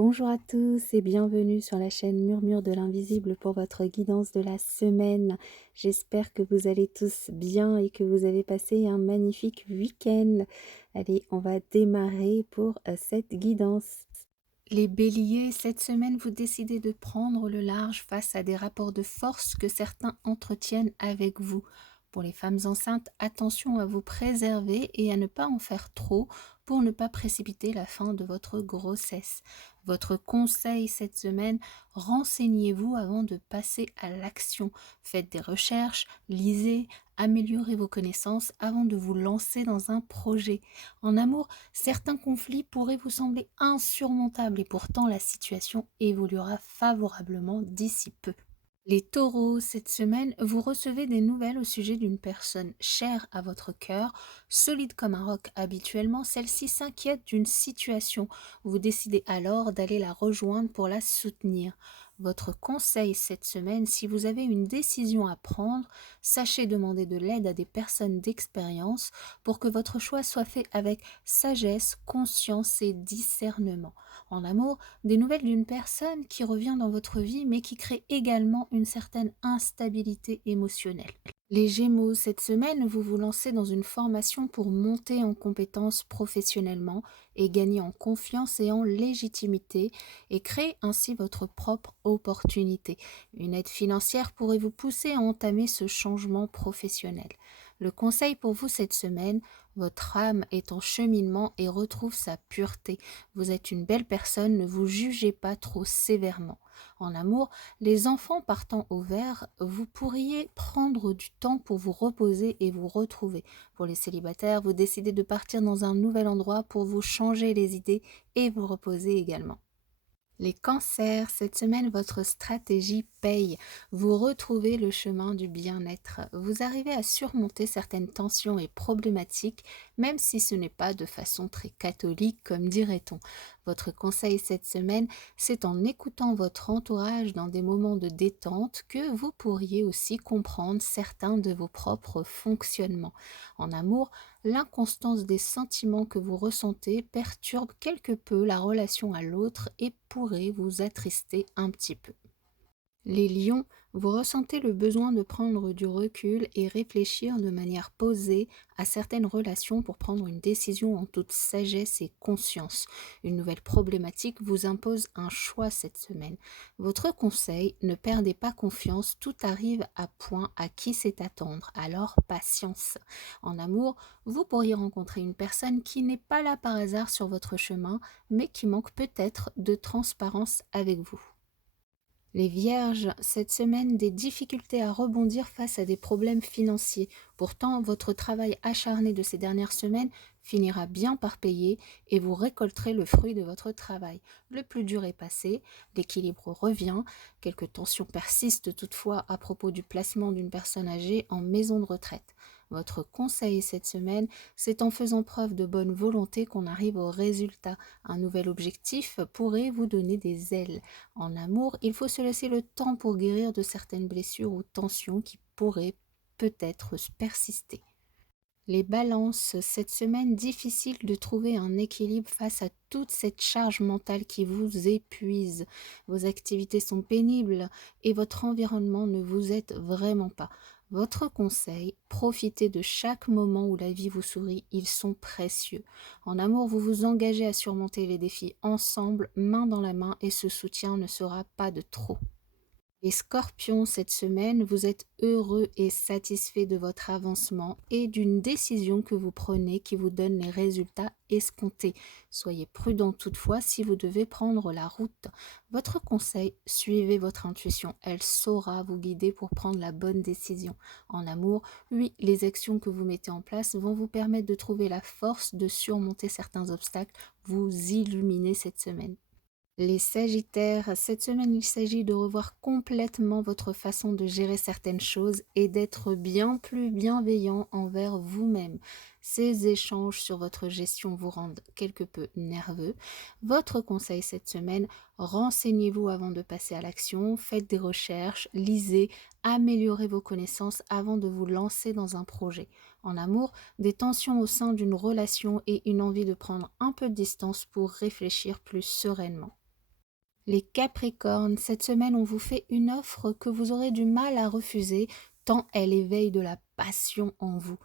Bonjour à tous et bienvenue sur la chaîne Murmure de l'Invisible pour votre guidance de la semaine. J'espère que vous allez tous bien et que vous avez passé un magnifique week-end. Allez, on va démarrer pour cette guidance. Les béliers, cette semaine, vous décidez de prendre le large face à des rapports de force que certains entretiennent avec vous. Pour les femmes enceintes, attention à vous préserver et à ne pas en faire trop pour ne pas précipiter la fin de votre grossesse. Votre conseil cette semaine, renseignez-vous avant de passer à l'action. Faites des recherches, lisez, améliorez vos connaissances avant de vous lancer dans un projet. En amour, certains conflits pourraient vous sembler insurmontables et pourtant la situation évoluera favorablement d'ici peu. Les taureaux, cette semaine, vous recevez des nouvelles au sujet d'une personne chère à votre cœur, solide comme un roc habituellement, celle-ci s'inquiète d'une situation. Vous décidez alors d'aller la rejoindre pour la soutenir. Votre conseil cette semaine, si vous avez une décision à prendre, sachez demander de l'aide à des personnes d'expérience pour que votre choix soit fait avec sagesse, conscience et discernement. En amour, des nouvelles d'une personne qui revient dans votre vie mais qui crée également une certaine instabilité émotionnelle. Les Gémeaux, cette semaine, vous vous lancez dans une formation pour monter en compétences professionnellement et gagner en confiance et en légitimité et créer ainsi votre propre opportunité. Une aide financière pourrait vous pousser à entamer ce changement professionnel. Le conseil pour vous cette semaine, votre âme est en cheminement et retrouve sa pureté. Vous êtes une belle personne, ne vous jugez pas trop sévèrement. En amour, les enfants partant au vert, vous pourriez prendre du temps pour vous reposer et vous retrouver. Pour les célibataires, vous décidez de partir dans un nouvel endroit pour vous changer les idées et vous reposer également. Les cancers, cette semaine, votre stratégie paye. Vous retrouvez le chemin du bien-être. Vous arrivez à surmonter certaines tensions et problématiques, même si ce n'est pas de façon très catholique, comme dirait-on. Votre conseil cette semaine, c'est en écoutant votre entourage dans des moments de détente que vous pourriez aussi comprendre certains de vos propres fonctionnements. En amour, l'inconstance des sentiments que vous ressentez perturbe quelque peu la relation à l'autre et pourrait vous attrister un petit peu. Les lions, vous ressentez le besoin de prendre du recul et réfléchir de manière posée à certaines relations pour prendre une décision en toute sagesse et conscience. Une nouvelle problématique vous impose un choix cette semaine. Votre conseil, ne perdez pas confiance, tout arrive à point à qui sait attendre, alors patience. En amour, vous pourriez rencontrer une personne qui n'est pas là par hasard sur votre chemin, mais qui manque peut-être de transparence avec vous. Les vierges, cette semaine, des difficultés à rebondir face à des problèmes financiers. Pourtant, votre travail acharné de ces dernières semaines finira bien par payer et vous récolterez le fruit de votre travail. Le plus dur est passé, l'équilibre revient, quelques tensions persistent toutefois à propos du placement d'une personne âgée en maison de retraite. Votre conseil cette semaine, c'est en faisant preuve de bonne volonté qu'on arrive au résultat. Un nouvel objectif pourrait vous donner des ailes. En amour, il faut se laisser le temps pour guérir de certaines blessures ou tensions qui pourraient peut-être persister. Les balances, cette semaine difficile de trouver un équilibre face à toute cette charge mentale qui vous épuise. Vos activités sont pénibles et votre environnement ne vous aide vraiment pas. Votre conseil, profitez de chaque moment où la vie vous sourit, ils sont précieux. En amour, vous vous engagez à surmonter les défis ensemble, main dans la main, et ce soutien ne sera pas de trop. Les scorpions, cette semaine, vous êtes heureux et satisfait de votre avancement et d'une décision que vous prenez qui vous donne les résultats escomptés. Soyez prudent toutefois si vous devez prendre la route. Votre conseil, suivez votre intuition, elle saura vous guider pour prendre la bonne décision. En amour, oui, les actions que vous mettez en place vont vous permettre de trouver la force de surmonter certains obstacles, vous illuminer cette semaine. Les Sagittaires, cette semaine, il s'agit de revoir complètement votre façon de gérer certaines choses et d'être bien plus bienveillant envers vous-même. Ces échanges sur votre gestion vous rendent quelque peu nerveux. Votre conseil cette semaine, renseignez-vous avant de passer à l'action, faites des recherches, lisez, améliorez vos connaissances avant de vous lancer dans un projet. En amour, des tensions au sein d'une relation et une envie de prendre un peu de distance pour réfléchir plus sereinement. Les Capricornes, cette semaine, on vous fait une offre que vous aurez du mal à refuser, tant elle éveille de la passion en vous.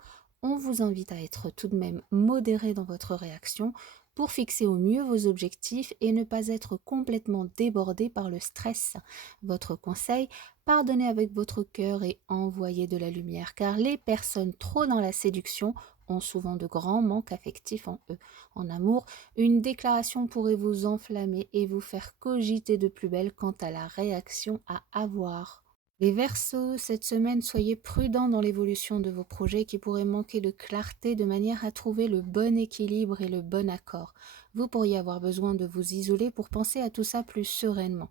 On vous invite à être tout de même modéré dans votre réaction pour fixer au mieux vos objectifs et ne pas être complètement débordé par le stress. Votre conseil, pardonnez avec votre cœur et envoyez de la lumière, car les personnes trop dans la séduction ont souvent de grands manques affectifs en eux. En amour, une déclaration pourrait vous enflammer et vous faire cogiter de plus belle quant à la réaction à avoir. Les Verseaux, cette semaine, soyez prudents dans l'évolution de vos projets qui pourraient manquer de clarté de manière à trouver le bon équilibre et le bon accord. Vous pourriez avoir besoin de vous isoler pour penser à tout ça plus sereinement.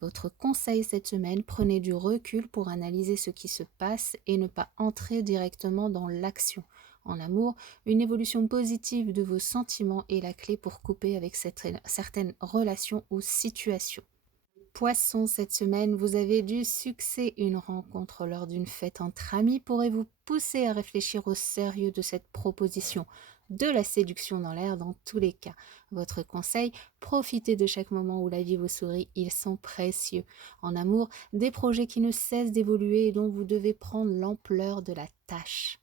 Votre conseil cette semaine, prenez du recul pour analyser ce qui se passe et ne pas entrer directement dans l'action. En amour, une évolution positive de vos sentiments est la clé pour couper avec certaines relations ou situations. Poisson, cette semaine, vous avez du succès. Une rencontre lors d'une fête entre amis pourrait vous pousser à réfléchir au sérieux de cette proposition. De la séduction dans l'air dans tous les cas. Votre conseil, profitez de chaque moment où la vie vous sourit, ils sont précieux. En amour, des projets qui ne cessent d'évoluer et dont vous devez prendre l'ampleur de la tâche.